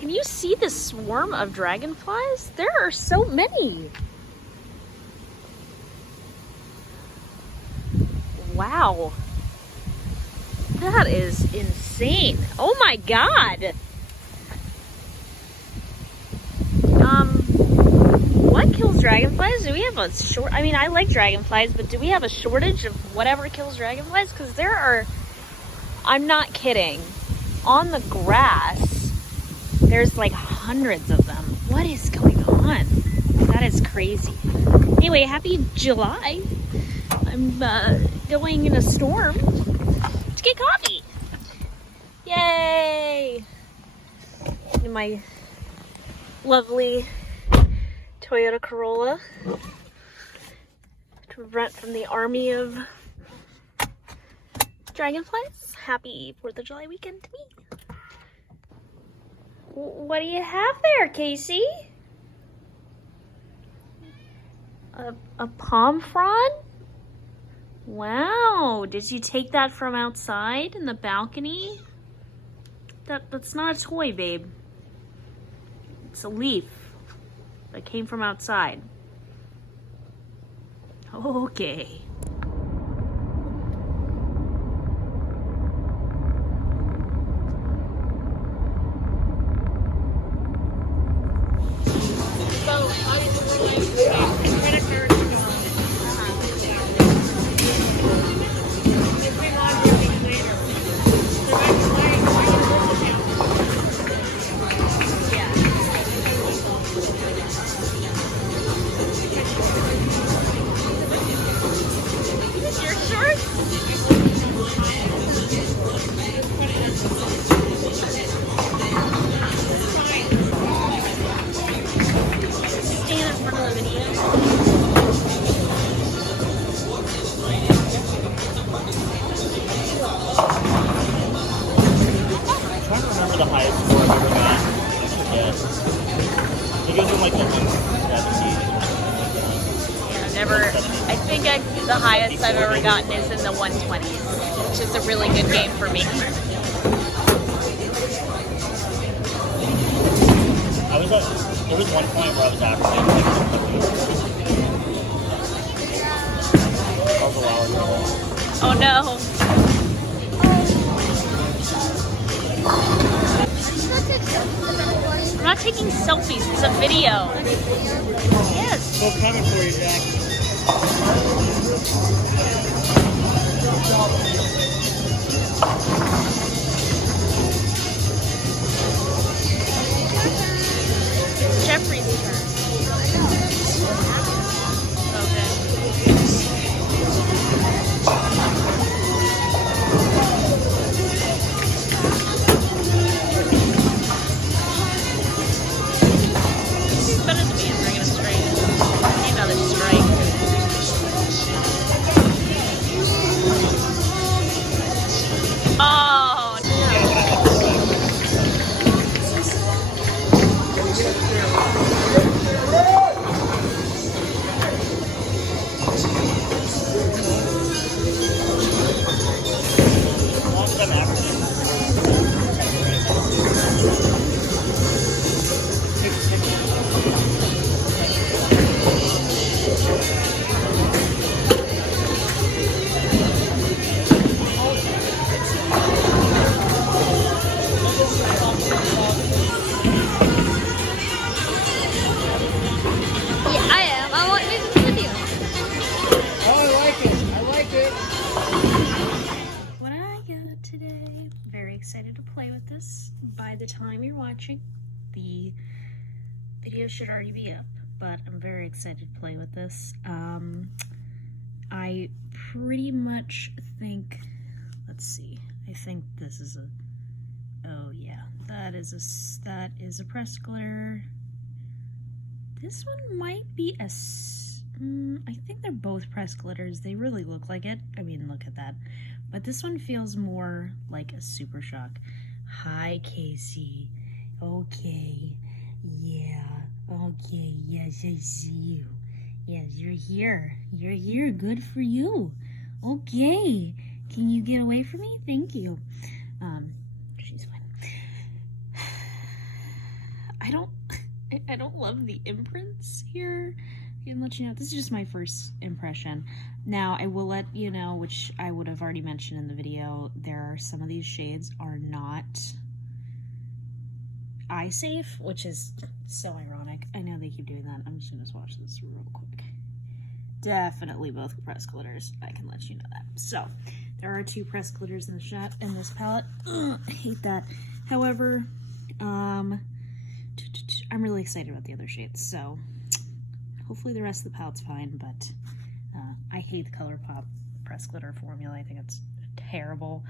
Can you see the swarm of dragonflies? There are so many. Wow. That is insane. Oh my god. What kills dragonflies? Do we have a short... I mean, I like dragonflies, but do we have a shortage of whatever kills dragonflies? Because there are... I'm not kidding. On the grass, there's like hundreds of them. What is going on? That is crazy. Anyway, happy July. I'm going in a storm to get coffee. Yay! In my lovely Toyota Corolla to rent from the army of dragonflies. Happy 4th of July weekend to me. What do you have there, Casey? A palm frond? Wow, did you take that from outside in the balcony? That's not a toy, babe. It's a leaf that came from outside. Okay. I think the highest I've ever gotten is in the 120s, which is a really good game for me. There was one point where I was actually oh no. I'm not taking selfies, it's a video. Yes. Well, coming for you, Jack. Jeffrey's turn. He's better than me at bringing a straight. I need another strike. Oh, excited to play with this. By the time you're watching, the video should already be up, but I'm very excited to play with this. I pretty much think, let's see, I think this is a, oh yeah, that is a press glitter. This one might be a, I think they're both press glitters. They really look like it. I mean, look at that. But this one feels more like a Super Shock. Hi, Casey. Okay. Yeah. Okay. Yes, I see you. Yes, you're here. You're here. Good for you. Okay. Can you get away from me? Thank you. She's fine. I don't love the imprints here. I can let you know, this is just my first impression. Now, I will let you know, which I would have already mentioned in the video, there are some of these shades are not eye safe, which is so ironic. I know they keep doing that. I'm just gonna swatch this real quick. Definitely both pressed glitters. I can let you know that. So, there are 2 pressed glitters in the shot in this palette. I hate that. However, I'm really excited about the other shades, so hopefully the rest of the palette's fine, but I hate the ColourPop pressed glitter formula. I think it's terrible.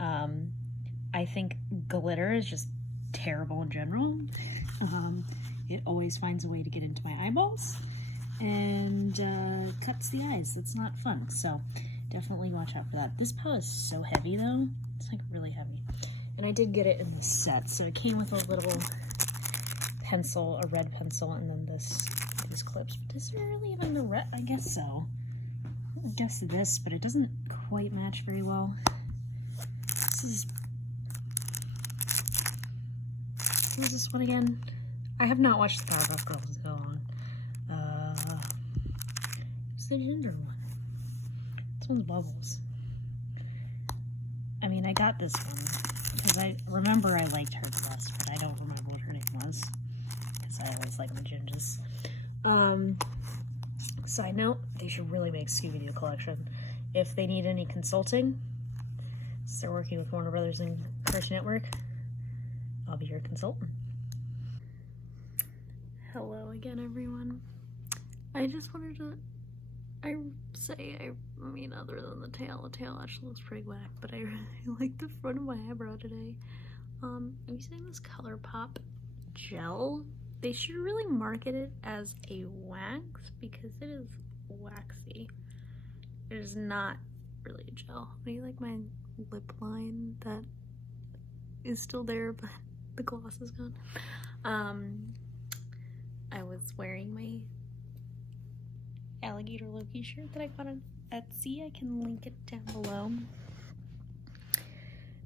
I think glitter is just terrible in general. It always finds a way to get into my eyeballs and cuts the eyes. That's not fun, so definitely watch out for that. This palette is so heavy though. It's like really heavy. And I did get it in the set, so it came with a little pencil, a red pencil, and then these clips. But is there really even the red? I guess so. I guess this, but it doesn't quite match very well. What is this one again? I have not watched the Powerpuff Girls in so long. It's the ginger one. This one's Bubbles. I mean, I got this one because I remember I liked her the best, but I don't remember what her name was because I always like the gingers. Side note, they should really make Scooby-Doo collection. If they need any consulting, since they're working with Warner Brothers and Cartoon Network, I'll be your consultant. Hello again, everyone. I just wanted to, I mean, other than the tail actually looks pretty whack, but I really like the front of my eyebrow today. I'm using this ColourPop gel. They should really market it as a wax because it is waxy. It is not really a gel. Maybe like my lip line that is still there, but the gloss is gone. I was wearing my Alligator Loki shirt that I got on Etsy. I can link it down below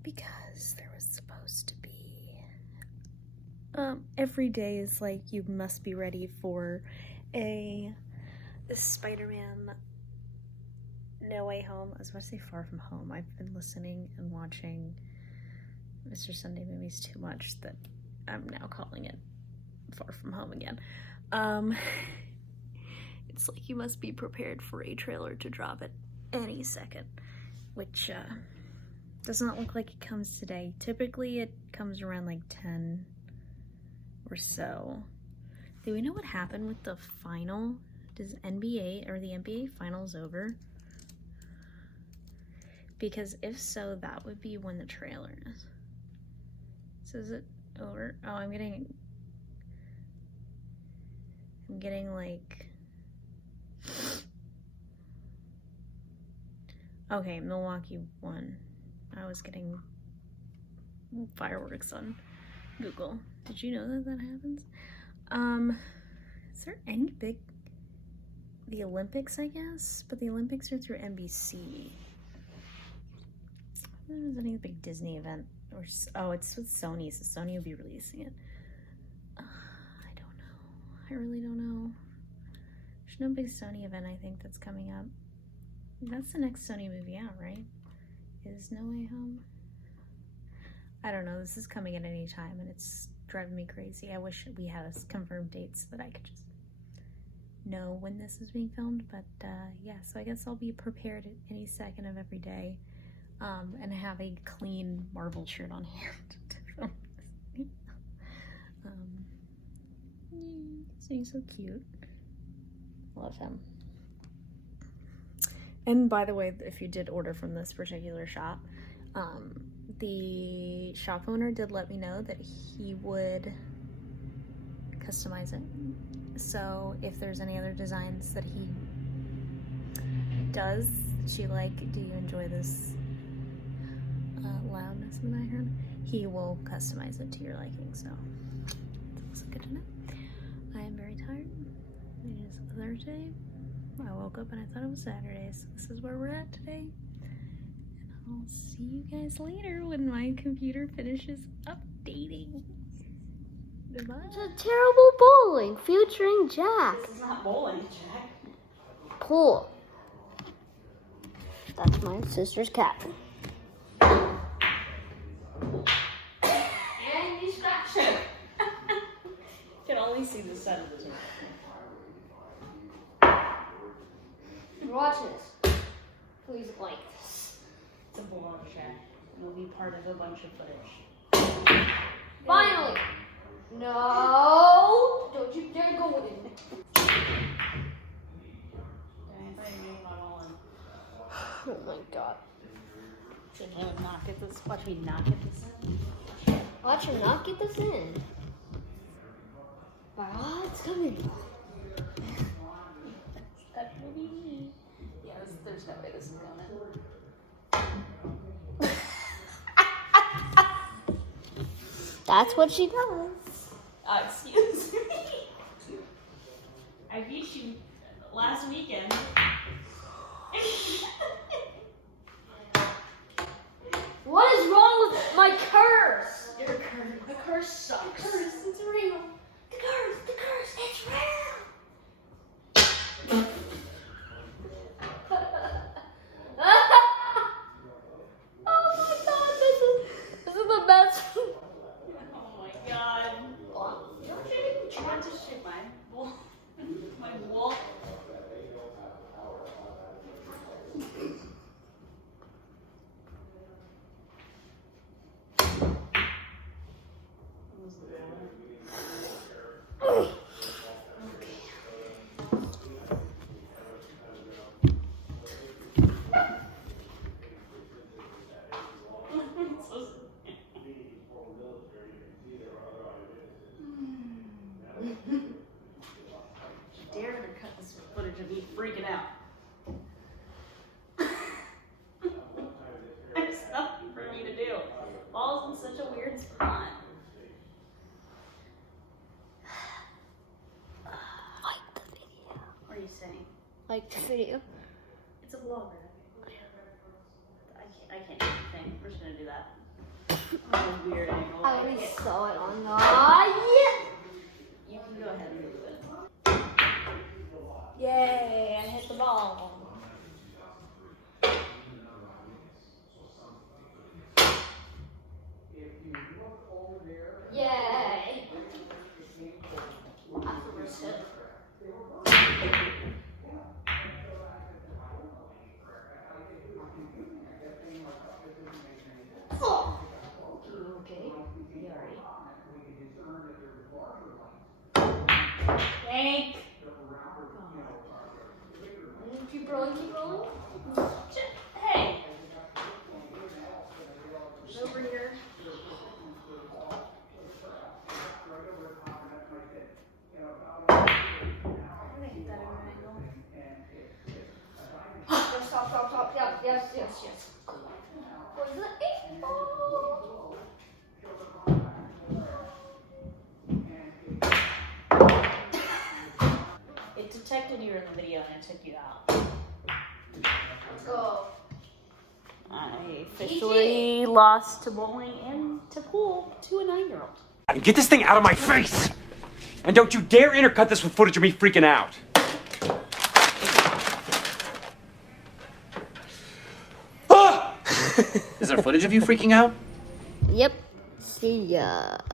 because there was supposed to be every day is like you must be ready for a Spider-Man No Way Home. I was about to say Far From Home. I've been listening and watching Mr. Sunday movies too much that I'm now calling it Far From Home again. It's like you must be prepared for a trailer to drop at any second, which does not look like it comes today. Typically it comes around like 10 or so. Do we know what happened with the final? Does NBA or the NBA finals over? Because if so, that would be when the trailer is. So is it over? Oh, I'm getting like, okay, Milwaukee won. I was getting fireworks on Google. Did you know that that happens? Is there any the Olympics, I guess? But the Olympics are through NBC. I don't know if there's any big Disney event. Or, oh, it's with Sony, so Sony will be releasing it. I don't know. I really don't know. There's no big Sony event, I think, that's coming up. That's the next Sony movie out, right? Is No Way Home? I don't know. This is coming at any time, and it's driving me crazy. I wish we had a confirmed date so that I could just know when this is being filmed. But yeah, so I guess I'll be prepared at any second of every day, and have a clean Marvel shirt on hand to film this. He's so cute. Love him. And by the way, if you did order from this particular shop, the shop owner did let me know that he would customize it. So if there's any other designs that he does, do you enjoy this loudness in the background? He will customize it to your liking, so that's good to know. I am very tired. It is Thursday. I woke up and I thought it was Saturday, so this is where we're at today. And I'll see you guys later when my computer finishes updating. Goodbye. It's a terrible bowling featuring Jack. This is not bowling, Jack. Pool. That's my sister's cat. And you scratched it. You can only see the side of the table. Watch this. Please like this. It's a vlog, Jack. It'll be part of a bunch of footage. Finally. No. Don't you dare go in. Oh my god. Should I not get this? Watch me not get this in. Watch him not get this in. Ah, it's coming. That will be me. Yeah, there's no way this is going in. That's what she does. Excuse me. I beat you last weekend. What is wrong with my curse? Your curse. The curse sucks. The curse, it's real. The curse, it's real. Oh my god, this is the best. Oh my god. Don't you even try to shit my wool? My wool? Dare to cut this footage of me freaking out. There's nothing for me to do. Ball's in such a weird spot. Like the video. What are you saying? Like the video. It's a vlogger. I can't do anything. We're just gonna do that. On a weird angle. I already saw it on the. You can go ahead and move it. Yay! I hit the ball. Yay! Afterwards, hit. Oh. You okay? You alright? Yank! Keep rolling, keep rolling. Hey! Over here. Stop. Yes. For the 8 ball. It detected you were in the video and it took you out. Let's go. I officially lost to bowling and to pool to a 9-year-old. Get this thing out of my face! And don't you dare intercut this with footage of me freaking out! Ah! Is there footage of you freaking out? Yep. See ya.